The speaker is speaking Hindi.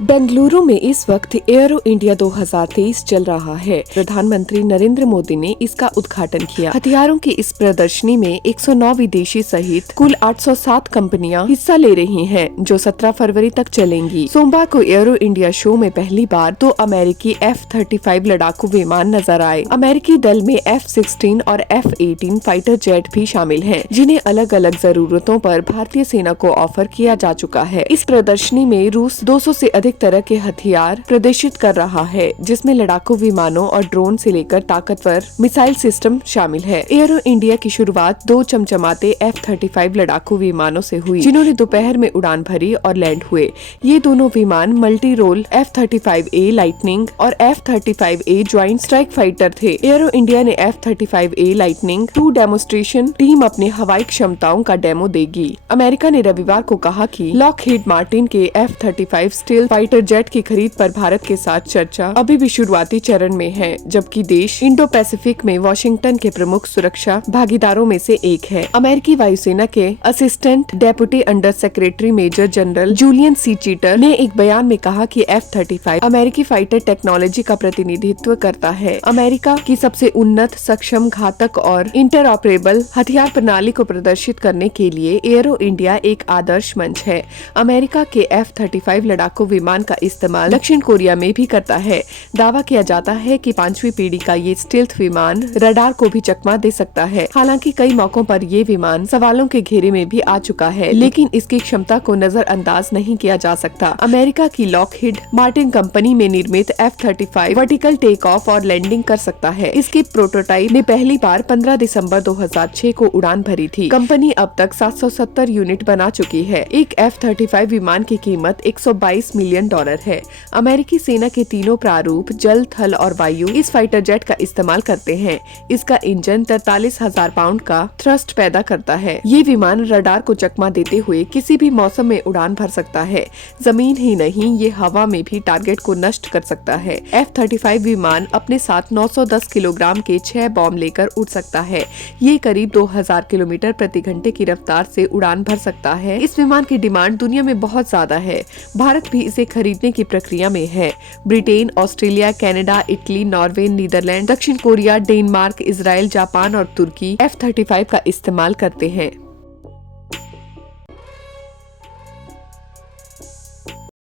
बेंगलुरु में इस वक्त एयरो इंडिया 2023 चल रहा है। प्रधानमंत्री नरेंद्र मोदी ने इसका उद्घाटन किया। हथियारों की इस प्रदर्शनी में 109 विदेशी सहित कुल 807 कंपनियां हिस्सा ले रही हैं, जो 17 फरवरी तक चलेंगी। सोमवार को एयरो इंडिया शो में पहली बार 2 अमेरिकी F-35 लड़ाकू विमान नजर आए। अमेरिकी दल में F-16 और F-18 फाइटर जेट भी शामिल हैं, जिन्हें अलग अलग जरूरतों पर भारतीय सेना को ऑफर किया जा चुका है। इस प्रदर्शनी में रूस 200 से अधिक तरह के हथियार प्रदर्शित कर रहा है, जिसमें लड़ाकू विमानों और ड्रोन से लेकर ताकतवर मिसाइल सिस्टम शामिल है। एयरो इंडिया की शुरुआत 2 चमचमाते F-35 लड़ाकू विमानों से हुई, जिन्होंने दोपहर में उड़ान भरी और लैंड हुए। ये दोनों विमान मल्टी रोल F-35A लाइटनिंग और F-35A ज्वाइंट स्ट्राइक फाइटर थे। एयरो इंडिया ने F-35A लाइटनिंग 2 डेमोन्स्ट्रेशन टीम अपने हवाई क्षमताओं का डेमो देगी। अमेरिका ने रविवार को कहा कि लॉकहीड मार्टिन के F-35 स्टील्थ फाइटर जेट की खरीद पर भारत के साथ चर्चा अभी भी शुरुआती चरण में है, जबकि देश इंडो पैसिफिक में वॉशिंगटन के प्रमुख सुरक्षा भागीदारों में से एक है। अमेरिकी वायुसेना के assistant deputy under secretary major general Julian C Cheater ने एक बयान में कहा कि F-35 अमेरिकी फाइटर टेक्नोलॉजी का प्रतिनिधित्व करता है। अमेरिका की सबसे उन्नत, सक्षम, घातक और इंटरऑपरेबल हथियार प्रणाली को प्रदर्शित करने के लिए एयरो इंडिया एक आदर्श मंच है। अमेरिका के F-35 लड़ाकू विमान का इस्तेमाल दक्षिण कोरिया में भी करता है। दावा किया जाता है कि 5वीं पीढ़ी का ये स्टील्थ विमान रडार को भी चकमा दे सकता है। हालांकि कई मौकों पर ये विमान सवालों के घेरे में भी आ चुका है, लेकिन इसकी क्षमता को नजरअंदाज नहीं किया जा सकता। अमेरिका की लॉकहीड मार्टिन कंपनी में निर्मित F-35 वर्टिकल टेक ऑफ और लैंडिंग कर सकता है। इसकी प्रोटोटाइप ने पहली बार 15 दिसंबर 2006 को उड़ान भरी थी। कंपनी अब तक 770 यूनिट बना चुकी है। एक F-35 विमान की कीमत $122 मिलियन है। अमेरिकी सेना के तीनों प्रारूप जल, थल और वायु इस फाइटर जेट का इस्तेमाल करते हैं। इसका इंजन 43,000 पाउंड का थ्रस्ट पैदा करता है। ये विमान रडार को चकमा देते हुए किसी भी मौसम में उड़ान भर सकता है। जमीन ही नहीं, ये हवा में भी टारगेट को नष्ट कर सकता है। F-35 विमान अपने साथ 910 किलोग्राम के 6 बॉम्ब लेकर उड़ सकता है। ये करीब 2000 किलोमीटर प्रति घंटे की रफ्तार से उड़ान भर सकता है। इस विमान की डिमांड दुनिया में बहुत ज्यादा है। भारत भी इसे खरीदने की प्रक्रिया में है। Britain, Australia, Canada, Italy, Norway, Netherland, दक्षिण कोरिया, डेनमार्क, इजराइल, जापान और तुर्की F-35 का इस्तेमाल करते हैं।